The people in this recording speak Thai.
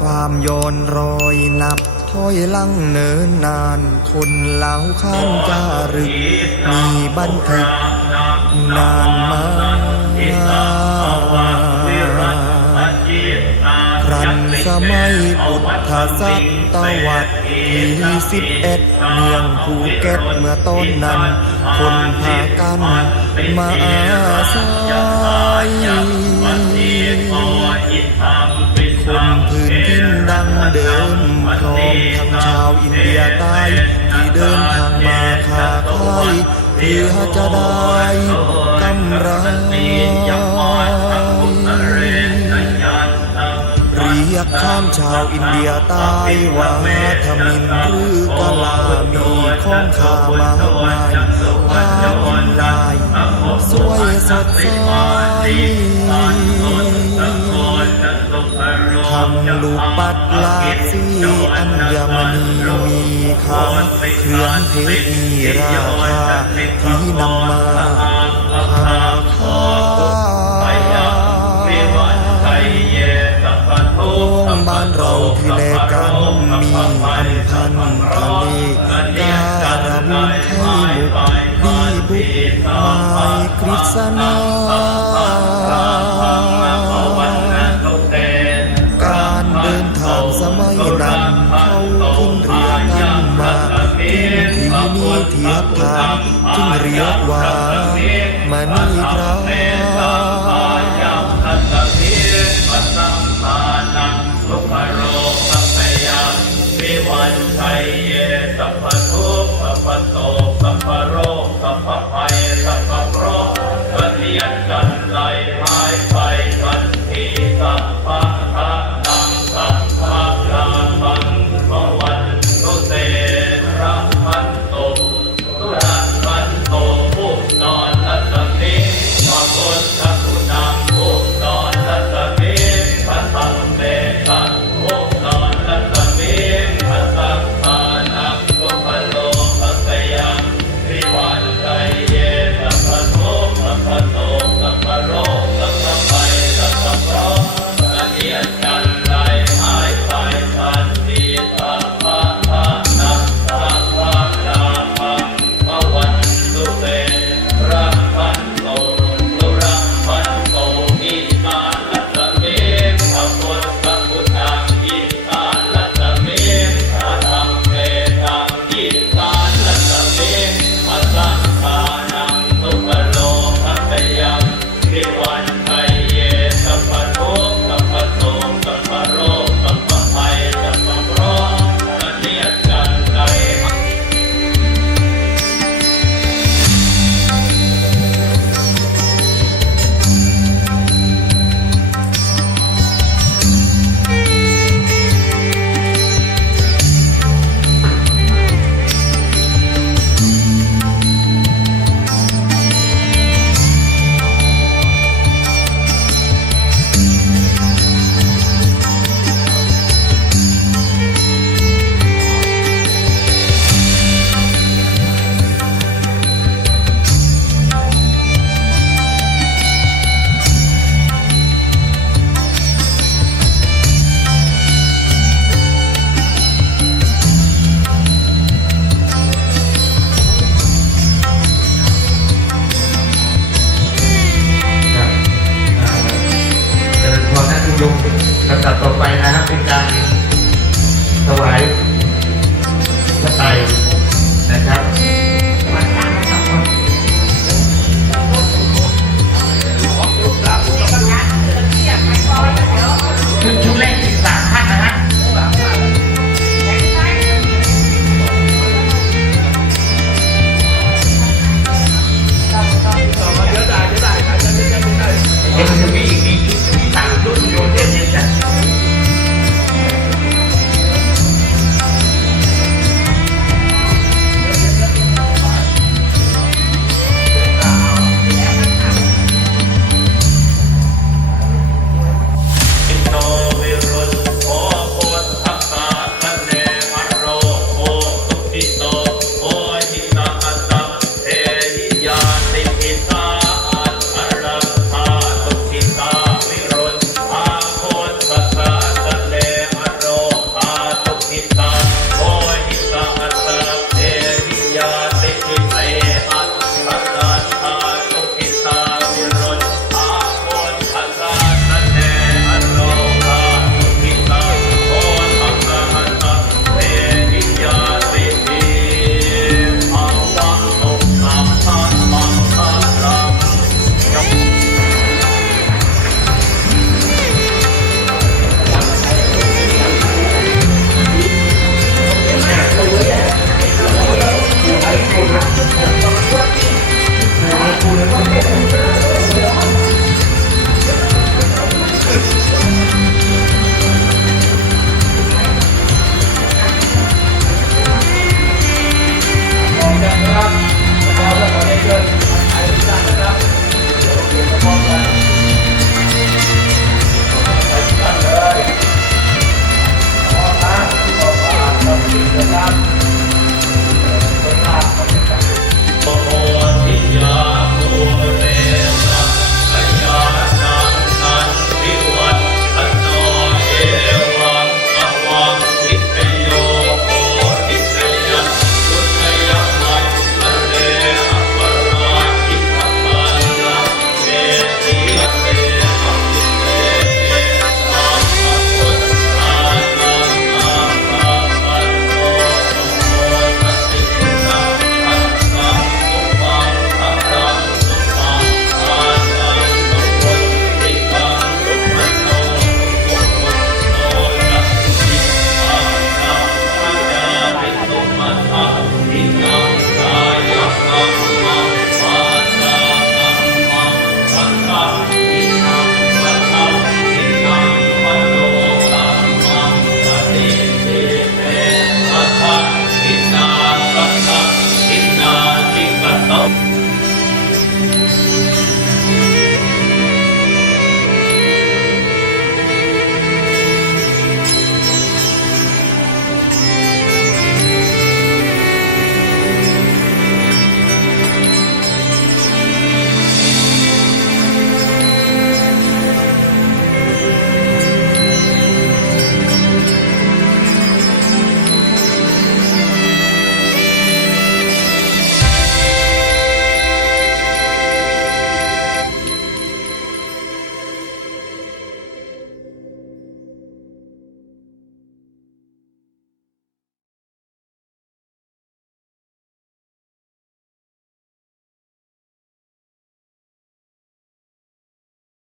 ความโยนรอยนับถ้อยลังเนินนาน คนเล่าข้านจารึก มีบันทึกนานมาครันสมัยพุทธศตวรรษที่สิบเอ็ดเมืองภูเก็ตเมื่อต้นนั้น คนพากันมาอาศัย เดิมพร้อมทั้งชาวอินเดียใต้ที่เดินทางมาค้าขายเพื่อจะได้กำไรเรียกข้ามชาวอินเดียใต้ว่าทมินหรือกะลามีของขามากมายภาพอินลายสวยสดใส ลูกปัดลาสีอัญมณีมีค่าเครื่องเพชรมีราคาที่นำมาหาค่างบ้านเราที่เลกันมีอัมพันทะเลการะบุญไข่มุกดีบุกไม้กฤษณา นี้เทียบทางจึงเรียกว่ามานีพระ